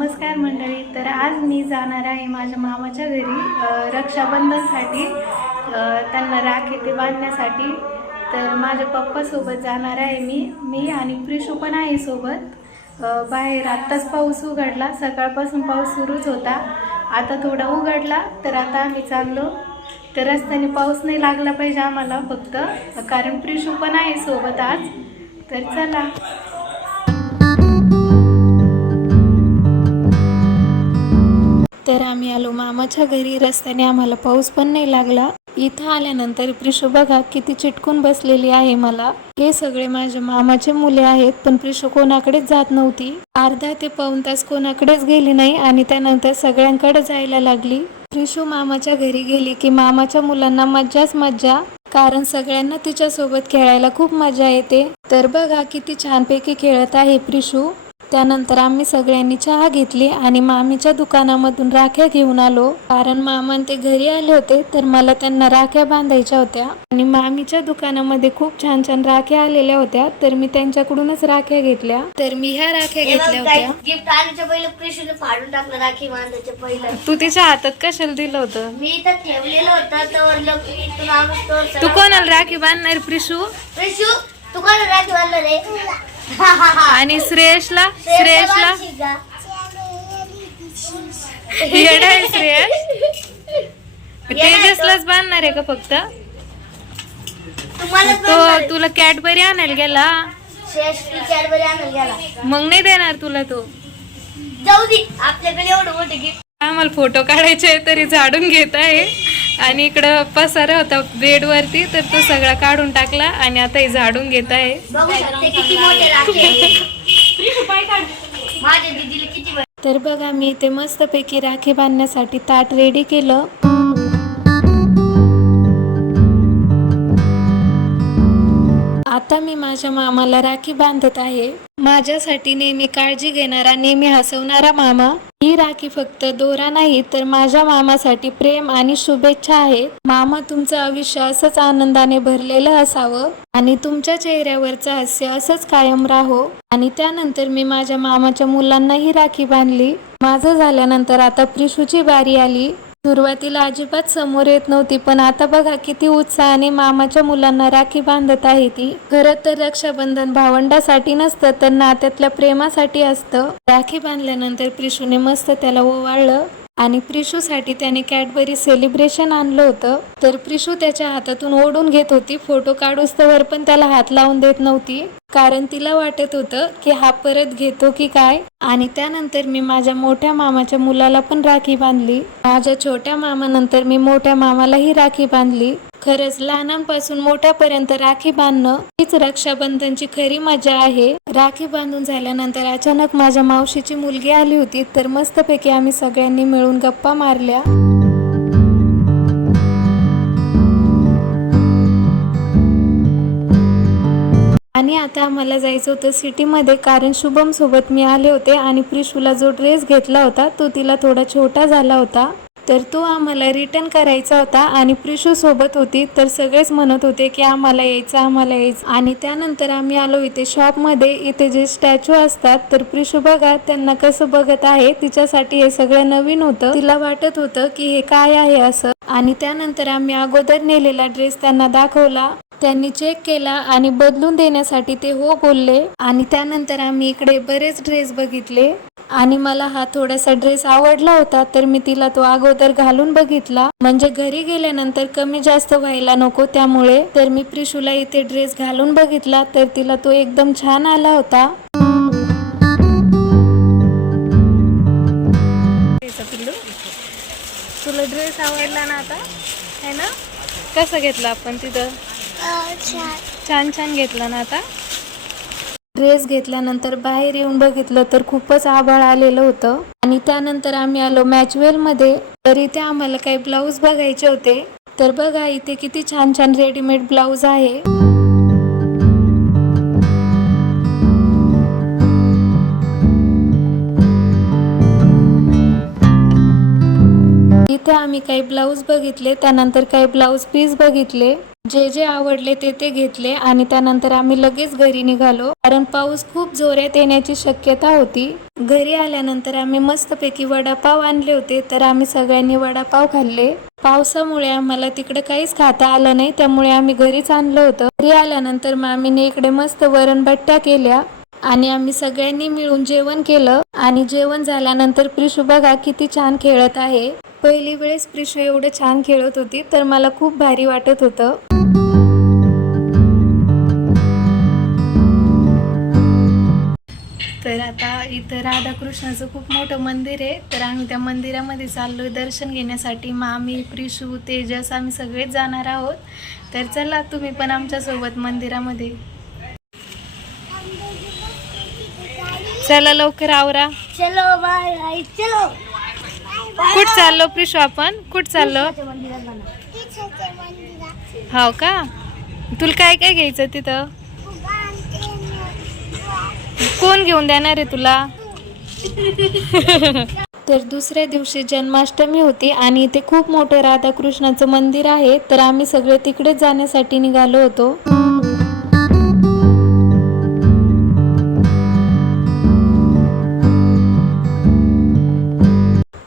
नमस्कार मंडळी. तर आज मी जाणार आहे माझ्या मामाच्या घरी रक्षाबंधनसाठी, त्यांना राखी ते बांधण्यासाठी. तर माझ्या पप्पासोबत जाणार आहे मी आणि प्रिशू पण आहे सोबत. बाहेर आत्ताच पाऊस उघडला, सकाळपासून पाऊस सुरूच होता, आता थोडा उघडला. तर आता आम्ही चाललो. तर रस्त्याने पाऊस नाही लागला पाहिजे आम्हाला फक्त, कारण प्रिशू पण आहे सोबत आज. तर चला. तर आम्ही आलो मामाच्या घरी. रस्त्याने आम्हाला पाऊस पण नाही लागला. इथं आल्यानंतर प्रिशू बघा किती चिटकून बसलेली आहे मला. हे सगळे माझ्या मामाचे मुले आहेत, पण प्रिशू कोणाकडेच जात नव्हती. अर्धा ते पाऊण तास कोणाकडेच गेली नाही आणि त्यानंतर सगळ्यांकडे जायला लागली. प्रिशू मामाच्या घरी गेली की मामाच्या मुलांना मज्जाच मज्जा, कारण सगळ्यांना तिच्यासोबत खेळायला खूप मजा येते. तर बघा किती छानपैकी खेळत आहे प्रिशू. त्यानंतर आम्ही सगळ्यांनी चहा घेतली आणि मामीच्या दुकानामधून राख्या घेऊन आलो, कारण मामा ते घरी आले होते तर मला त्यांना राख्या बांधायच्या होत्या. आणि मामीच्या दुकानामध्ये खूप छान छान राख्या आलेल्या होत्या, तर मी त्यांच्याकडूनच राख्या घेतल्या. तर मी ह्या राख्या घेतल्या होत्या. गिफ्ट आणायच्या पहिले प्रिशूने फाडून टाकलं राखी बांधायच्या पहिलं. तू तिच्या हातात कशाला दिलं होतं? मी इथं ठेवलेलं होतं तर तू कोणाला राखी बांधणार प्रिशू? प्रिशू तू कोणाला राखी बांधणार रे? आणि श्रेयसला येडा आहे श्रेयस. तेजसलाच बांधणार आहे का फक्त? तो तुला कॅडबरी आणायला गेला, कॅडबरी आणायला गेला, मग नाही देणार तुला तो. जाऊ दे, आपल्याकडे एवढं मोठे गिफ्ट. आम्हाला फोटो काढायचे तरी झाडून घेत आहे. आणि इकडं पसारा होता बेडवरती, तर तो सगळा काढून टाकला आणि आता हे झाडून घेत आहे. बघू शकते किती मोठे राखी आहे. माझ्या दीदीला किती. तर बघा मी इथे मस्तपैकी राखी बांधण्यासाठी ताट रेडी केलं. आता मी माझ्या मामाला राखी बांधत आहे. माझ्यासाठी नेहमी काळजी घेणारा, नेहमी हसवणारा मामा. ही राखी फक्त दोरा नाही तर माझ्या मामासाठी प्रेम आणि शुभेच्छा आहेत. मामा, तुमचं आयुष्य असंच आनंदाने भरलेलं असावं आणि तुमच्या चेहऱ्यावरचं हास्य असंच कायम राहो. आणि त्यानंतर मी माझ्या मामाच्या मुलांनाही राखी बांधली. माझं झाल्यानंतर आता प्रिशूची बारी आली. सुरुवातीला अजिबात समोर येत नव्हती, पण आता बघा किती उत्साहाने मामाच्या मुलांना राखी बांधत आहे ती. खरं तर रक्षाबंधन भावंडासाठी नसतं, तर नात्यातल्या प्रेमासाठी असतं. राखी बांधल्यानंतर प्रिशूने मस्त त्याला ओवाळलं आणि प्रिशूसाठी त्याने कॅडबरी सेलिब्रेशन आणलं होतं. तर प्रिशू त्याच्या हातातून ओढून घेत होती. फोटो काढूस तर पण त्याला हात लावून देत नव्हती, कारण तिला वाटत होतं की हा परत घेतो की काय. आणि त्यानंतर मी माझ्या मोठ्या मामाच्या मुलाला पण राखी बांधली. माझ्या छोट्या मामानंतर मी मोठ्या मामालाही राखी बांधली. खरंच लहानांपासून मोठ्यापर्यंत राखी बांधणं हीच रक्षाबंधनची खरी मजा आहे. राखी बांधून झाल्यानंतर अचानक माझ्या मावशीची मुलगी आली होती, तर मस्तपैकी आम्ही सगळ्यांनी मिळून गप्पा मारल्या. आणि आता आम्हाला जायचं होतं सिटीमध्ये, कारण शुभम सोबत मी आले होते आणि प्रिशूला जो ड्रेस घेतला होता तो तिला थोडा छोटा झाला होता, तर तो आम्हाला रिटर्न करायचा होता. आणि प्रिशू सोबत होती, तर सगळेच म्हणत होते की आम्हाला यायचं. आणि त्यानंतर आम्ही आलो इथे शॉपमध्ये. इथे जे स्टॅच्यू असतात, तर प्रिशू बघा त्यांना कसं बघत आहे. तिच्यासाठी हे सगळं नवीन होतं. तिला वाटत होतं की हे काय आहे असं. आणि त्यानंतर आम्ही अगोदर नेलेला ड्रेस त्यांना दाखवला. त्यांनी चेक केला आणि बदलून देण्यासाठी ते हो बोलले. आणि त्यानंतर आम्ही इकडे बरेच ड्रेस बघितले आणि मला हा थोडासा ड्रेस आवडला होता, तर मी तिला तो अगोदर घालून बघितला, म्हणजे घरी गेल्यानंतर कमी जास्त व्हायला नको त्यामुळे. तर मी प्रिशूला इथे ड्रेस घालून बघितला, तर तिला तो एकदम छान आला होता. तुला ड्रेस आवडला ना आता, है ना? कसं घेतला आपण तिथं? छान घेतला ना आता. ड्रेस घेतल्यानंतर बाहेर येऊन बघितलं तर खूपच आभाळ आलेलं होतं. आणि त्यानंतर आम्ही आलो मॅचवेल मध्ये. तर इथे आम्हाला काही ब्लाऊज बघायचे होते. तर बघा इथे किती छान रेडीमेड ब्लाऊज आहे. इथे आम्ही काही ब्लाऊज बघितले, त्यानंतर काही ब्लाऊज पीस बघितले. जे जे आवडले ते घेतले आणि त्यानंतर आम्ही लगेच घरी निघालो, कारण पाऊस खूप जोरात येण्याची शक्यता होती. घरी आल्यानंतर आम्ही मस्तपैकी वडापाव आणले होते, तर आम्ही सगळ्यांनी वडापाव खाल्ले. पावसामुळे आम्हाला तिकडे काहीच खाता आलं नाही, त्यामुळे आम्ही घरीच आणलं होतं. घरी आल्यानंतर मामीने इकडे मस्त वरणबट्ट्या केल्या आणि आम्ही सगळ्यांनी मिळून जेवण केलं. आणि जेवण झाल्यानंतर प्रिशू बघा किती छान खेळत आहे. पहिली वेळेस प्रिशू एवढं छान खेळत होती, तर मला खूप भारी वाटत होतं. तर आता इथं राधाकृष्णाचं खूप मोठं मंदिर आहे, तर आम्ही त्या मंदिरामध्ये चाललोय दर्शन घेण्यासाठी. मामी, प्रिशू, तेजस आम्ही सगळेच जाणार आहोत. तर चला तुम्ही पण आमच्यासोबत मंदिरामध्ये. चला लवकर आवरा. चलो बाय, चलो. कुठं चाललो प्रिशू आपण? कुठं चाललो? हो का? तुला काय काय घ्यायचं तिथं? कोण घेऊन देणार आहे तुला? तर दुसऱ्या दिवशी जन्माष्टमी होती आणि इथे खूप मोठं राधाकृष्णाचं मंदिर आहे, तर आम्ही सगळे तिकडेच जाण्यासाठी निघालो होतो.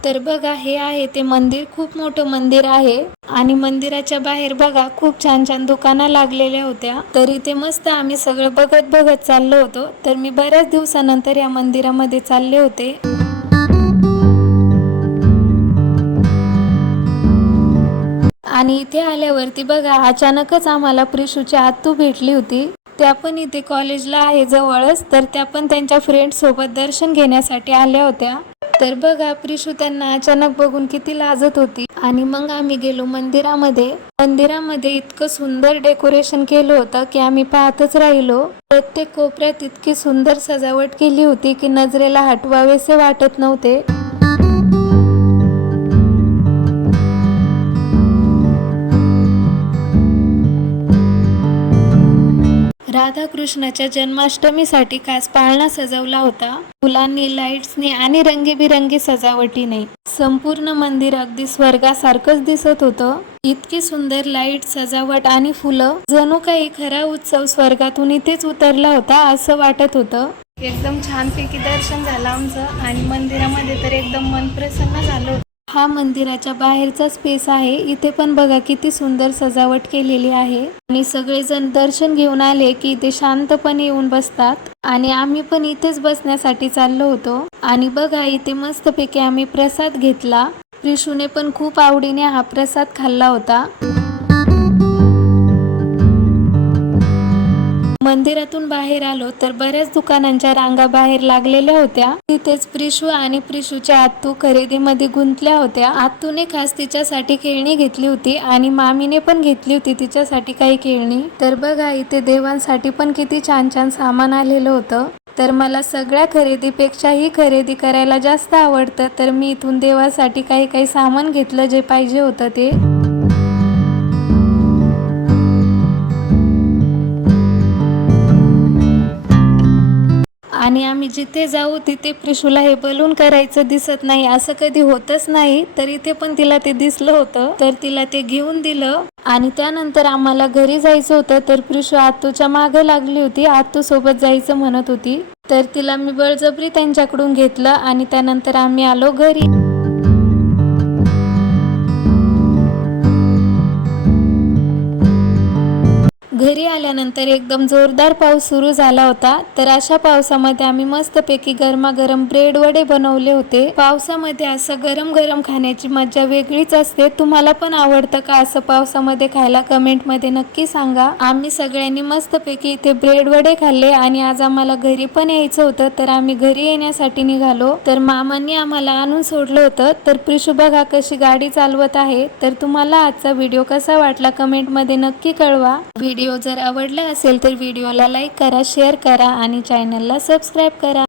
तर बघा हे आहे ते मंदिर, खूप मोठं मंदिर आहे आणि मंदिराच्या बाहेर बघा खूप छान छान दुकानं लागलेल्या होत्या. तर इथे मस्त आम्ही सगळं बघत चाललो होतो. तर मी बऱ्याच दिवसानंतर या मंदिरामध्ये चालले होते. आणि इथे आल्यावरती बघा अचानकच आम्हाला प्रिशूची आत्तू भेटली होती. त्या पण इथे कॉलेजला आहे जवळच, तर त्या पण त्यांच्या फ्रेंड सोबत दर्शन घेण्यासाठी आल्या होत्या. तर बघा प्रिशू त्यांना अचानक बघून किती लाजत होती. आणि मग आम्ही गेलो मंदिरामध्ये. मंदिरामध्ये इतकं सुंदर डेकोरेशन केलं होतं की आम्ही पाहतच राहिलो. प्रत्येक कोपऱ्यात इतकी सुंदर सजावट केली होती की नजरेला हटवावेसे वाटत नव्हते. राधाकृष्णाच्या जन्माष्टमीसाठी खास पाळणा सजवला होता. फुलांनी, लाईट्सनी आणि रंगीबिरंगी सजावटीने संपूर्ण मंदिर अगदी स्वर्गासारखंच दिसत होतं. इतकी सुंदर लाईट, सजावट आणि फुलं, जणू काही खरा उत्सव स्वर्गातून इथेच उतरला होता असं वाटत होतं. एकदम छानपैकी दर्शन झालं आमचं आणि मंदिरामध्ये तर एकदम मन प्रसन्न झालं होतं. हा मंदिराच्या बाहेरचा स्पेस आहे. इथे पण बघा किती सुंदर सजावट केलेली आहे आणि सगळेजण दर्शन घेऊन आले की इथे शांतपणे येऊन बसतात आणि आम्ही पण इथेच बसण्यासाठी चाललो होतो. आणि बघा इथे मस्तपैकी आम्ही प्रसाद घेतला. प्रिशूने पण खूप आवडीने हा प्रसाद खाल्ला होता. मंदिरातून बाहेर आलो तर बऱ्याच दुकानांच्या रांगा बाहेर लागलेल्या होत्या. तिथेच प्रिशू आणि प्रिशूच्या आत्तू खरेदीमध्ये गुंतल्या होत्या. आत्तूने खास तिच्यासाठी खेळणी घेतली होती आणि मामीने पण घेतली होती तिच्यासाठी काही खेळणी. तर बघा इथे देवांसाठी पण किती छान छान सामान आलेलं होतं. तर मला सगळ्या खरेदीपेक्षा ही खरेदी करायला जास्त आवडतं, तर मी इथून देवासाठी काही सामान घेतलं जे पाहिजे होतं ते. आणि आम्ही जिथे जाऊ तिथे प्रिशूला हे बलून करायचं दिसत नाही, असं कधी होतच नाही. तर इथे पण तिला ते दिसलं होतं, तर तिला ते घेऊन दिलं. आणि त्यानंतर आम्हाला घरी जायचं होतं, तर प्रिशू आत्तूच्या मागे लागली होती, आत्तू सोबत जायचं म्हणत होती. तर तिला मी बळजबरी त्यांच्याकडून घेतलं आणि त्यानंतर आम्ही आलो घरी. घरी आल्यानंतर एकदम जोरदार पाऊस सुरू झाला होता. तर अशा पावसामध्ये आम्ही मस्तपैकी गरमागरम ब्रेड वडे बनवले होते. पावसामध्ये असं गरम गरम खाण्याची मजा वेगळीच असते. तुम्हाला पण आवडतं का असं पावसामध्ये खायला? कमेंटमध्ये नक्की सांगा. आम्ही सगळ्यांनी मस्तपैकी इथे ब्रेड वडे खाल्ले आणि आज आम्हाला घरी पण यायचं होतं, तर आम्ही घरी येण्यासाठी निघालो. तर मामांनी आम्हाला आणून सोडलं होतं. तर प्रिशू बघा कशी गाडी चालवत आहे. तर तुम्हाला आजचा व्हिडिओ कसा वाटला कमेंटमध्ये नक्की कळवा. व्हिडिओ जर आवडला असेल तर व्हिडिओला लाईक करा, शेअर करा आणि चॅनलला सबस्क्राईब करा.